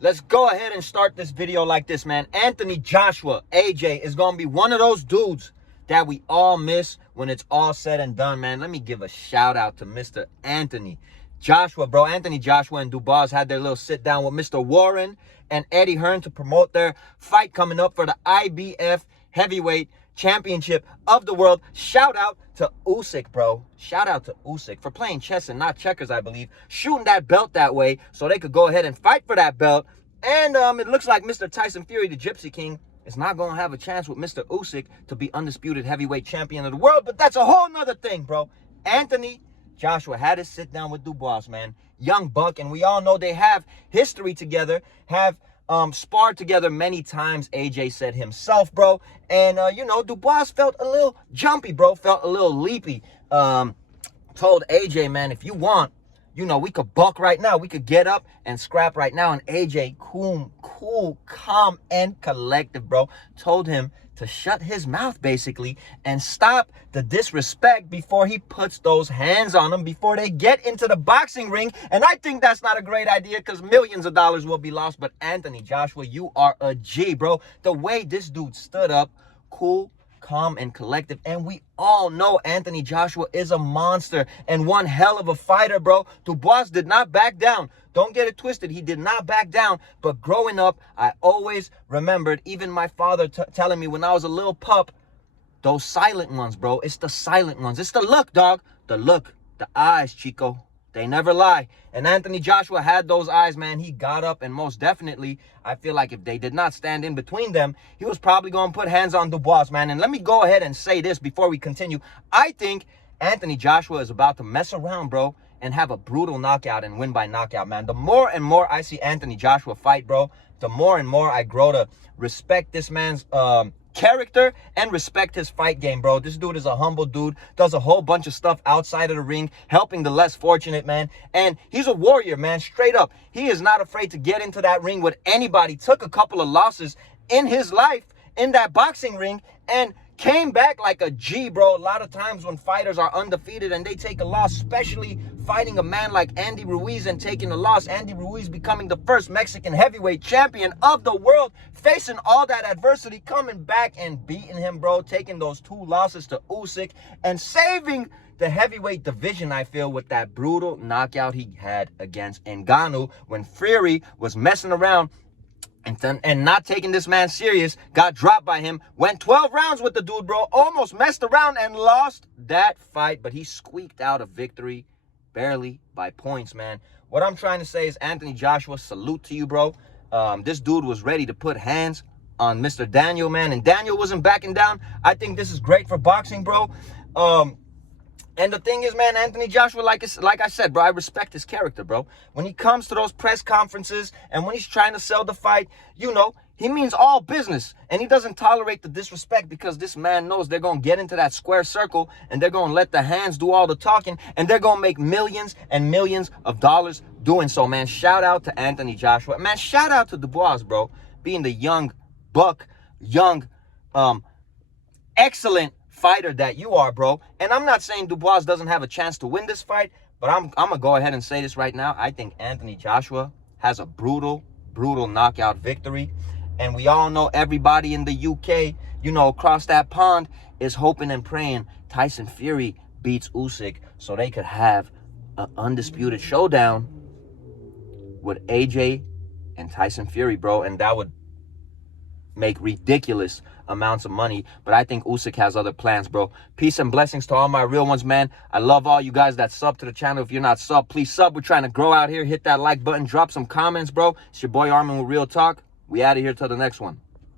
let's go ahead and start this video like this, man. Anthony Joshua, AJ, is going to be one of those dudes that we all miss when it's all said and done, man. Let me give a shout out to Mr. Anthony Joshua, bro. Anthony Joshua and DUBOIS had their little sit down with Mr. Warren and Eddie Hearn to promote their fight coming up for the IBF Heavyweight Championship of the world. Shout out to Usyk, bro. Shout out to Usyk for playing chess and not checkers, I believe. Shooting that belt that way so they could go ahead and fight for that belt. And it looks like Mr. Tyson Fury, the Gypsy King, is not going to have a chance with Mr. Usyk to be undisputed heavyweight champion of the world. But that's a whole nother thing, bro. Anthony Joshua had to sit down with DUBOIS, man. Young buck, and we all know they have history together, have sparred together many times, AJ said himself, bro. And, you know, DUBOIS felt a little jumpy, bro, felt a little leapy. Told AJ, man, if you want, you know, we could buck right now. We could get up and scrap right now. And AJ, cool, calm, and collective, bro, told him to shut his mouth, basically, and stop the disrespect before he puts those hands on him, before they get into the boxing ring. And I think that's not a great idea because millions of dollars will be lost. But Anthony Joshua, you are a G, bro. The way this dude stood up, cool, calm, and collective. And we all know Anthony Joshua is a monster and one hell of a fighter, bro. DUBOIS did not back down. Don't get it twisted. He did not back down. But growing up, I always remembered, even my father telling me when I was a little pup, those silent ones, bro. It's the silent ones. It's the look, dog. The look. The eyes, Chico. They never lie. And Anthony Joshua had those eyes, man. He got up, and most definitely, I feel like if they did not stand in between them, he was probably going to put hands on DUBOIS, man. And let me go ahead and say this before we continue. I think Anthony Joshua is about to mess around, bro, and have a brutal knockout and win by knockout, man. The more and more I see Anthony Joshua fight, bro, the more and more I grow to respect this man's character and respect his fight game, bro. This dude is a humble dude, does a whole bunch of stuff outside of the ring, helping the less fortunate, man. And he's a warrior, man, straight up. He is not afraid to get into that ring with anybody. Took a couple of losses in his life in that boxing ring and came back like a G, bro. A lot of times when fighters are undefeated and they take a loss, especially fighting a man like Andy Ruiz and taking a loss, Andy Ruiz becoming the first Mexican heavyweight champion of the world, facing all that adversity, coming back and beating him, bro, taking those 2 losses to Usyk and saving the heavyweight division, I feel, with that brutal knockout he had against Ngannou when Fury was messing around and not taking this man serious, got dropped by him, went 12 rounds with the dude, bro, almost messed around and lost that fight, but he squeaked out a victory, barely by points, man. What I'm trying to say is, Anthony Joshua, salute to you, bro. This dude was ready to put hands on Mr. Daniel, man, and Daniel wasn't backing down. I think this is great for boxing, bro. And the thing is, man, Anthony Joshua, like I said, bro, I respect his character, bro. When he comes to those press conferences and when he's trying to sell the fight, you know, he means all business. And he doesn't tolerate the disrespect because this man knows they're going to get into that square circle and they're going to let the hands do all the talking and they're going to make millions and millions of dollars doing so, man. Shout out to Anthony Joshua. Man, shout out to DUBOIS, bro, being the young buck, young, excellent fighter that you are, bro. And I'm not saying DUBOIS doesn't have a chance to win this fight, but I'm gonna go ahead and say this right now. I think Anthony Joshua has a brutal knockout victory, and we all know everybody in the UK, you know, across that pond, is hoping and praying Tyson Fury beats Usyk so they could have an undisputed showdown with AJ and Tyson Fury, bro. And that would make ridiculous amounts of money, but I think Usyk has other plans, bro. Peace and blessings to all my real ones, man. I love all you guys that sub to the channel. If you're not sub, please sub. We're trying to grow out here. Hit that like button, drop some comments, bro. It's your boy Armin with Real Talk. We out of here till the next one.